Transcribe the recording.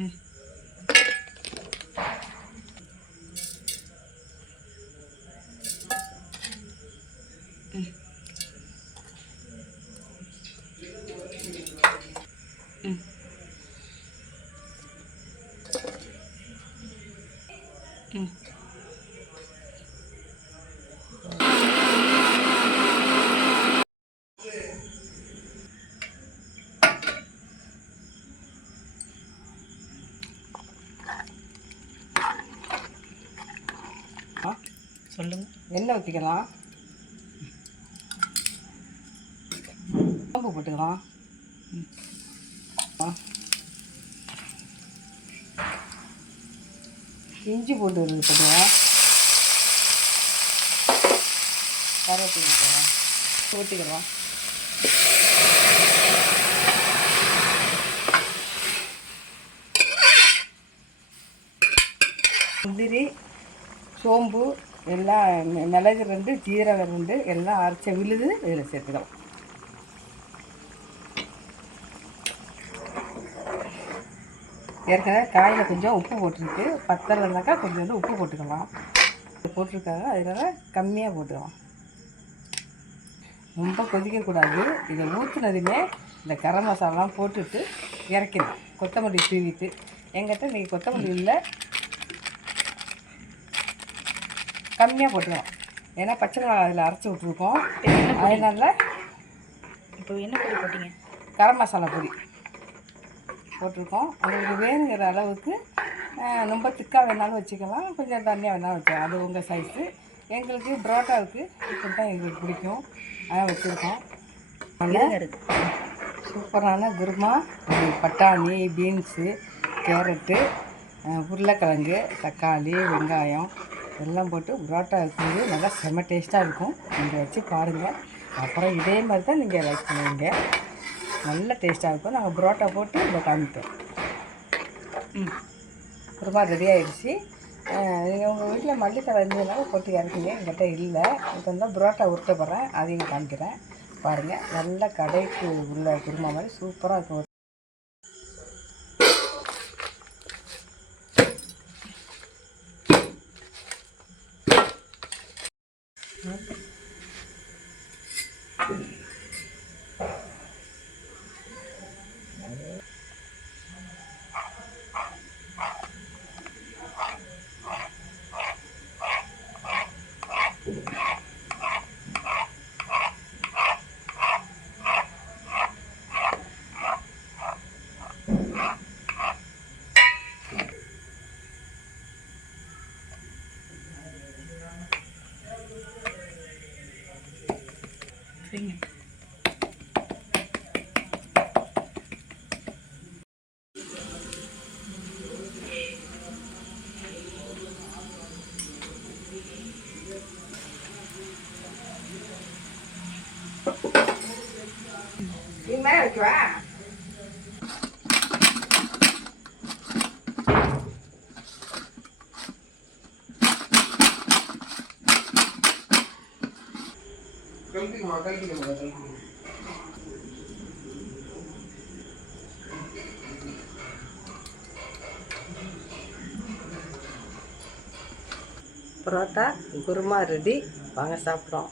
ம் ம் ம் ம் சொல்லுங்கள். எண்ணெய் ஊற்றிக்கலாம், சோம்பு போட்டுக்கலாம், இஞ்சி போட்டு போட்டுக்கலாம், கருவேப்பிலை ஊற்றிக்கலாம், முந்திரி சோம்பு எல்லாம், மிளகு 2 ஜீரகம் 2 எல்லாம் அரைச்ச விழுது இதில் சேர்த்துக்கலாம். ஏற்கனவே காயில் கொஞ்சம் உப்பு போட்டிருக்கு, பத்தலைனாக்கா கொஞ்சம் உப்பு போட்டுக்கலாம். போட்டிருக்காங்க, அதனால் கம்மியாக போட்டுக்கலாம். ரொம்ப கொதிக்கக்கூடாது. இதை ஊற்றுனதுமே இந்த கரம் மசாலாலாம் போட்டுட்டு இறக்கிடலாம். கொத்தமல்லி தூவிட்டு, எங்கிட்ட இன்றைக்கி கொத்தமல்லி இல்லை, கம்மியாக போட்டுக்கலாம். ஏன்னா பச்சை மிளகாய் அதில் அரைச்சி விட்ருக்கோம். அதனால இப்போ என்ன பொடி போட்டிங்க? கரம் மசாலா பொடி போட்டிருக்கோம். உங்களுக்கு வேணுங்கிற அளவுக்கு ரொம்ப திக்காக வேணாலும் வச்சுக்கலாம், கொஞ்சம் தண்ணியாக வேணாலும் வச்சுக்கலாம், அது உங்கள் சைஸு. எங்களுக்கு புரோட்டாவுக்கு இப்படி தான் எங்களுக்கு பிடிக்கும், அதான் வச்சுருக்கோம். நல்லா சூப்பரான குருமா. பட்டாணி, பீன்ஸு, கேரட்டு, உருளைக்கிழங்கு, தக்காளி, வெங்காயம் எல்லாம் போட்டு புரோட்டா வைக்கும்போது நல்லா செம்ம டேஸ்ட்டாக இருக்கும். நீங்கள் வச்சு பாருங்கள். அப்புறம் இதே மாதிரி தான் நீங்கள் லைக் பண்ணுவீங்க. நல்ல டேஸ்ட்டாக இருக்கும். நாங்கள் புரோட்டா போட்டு இதை காமிப்போம். குருமா ரெடி ஆகிடுச்சு. நீங்கள் உங்கள் வீட்டில் மல்லித்தலை இருந்ததுனால போட்டு இறக்குங்க, எங்கிட்ட இல்லை. இப்போ வந்து புரோட்டா உருட்ட போகிறேன், அதையும் காமிக்கிறேன் பாருங்கள். நல்ல கடைக்கு உள்ள குருமா மாதிரி சூப்பராக இருக்கும். இது மேலே வைக்கவா? பரோட்டா குருமா ரெடி, வாங்க சாப்பிட்றோம்.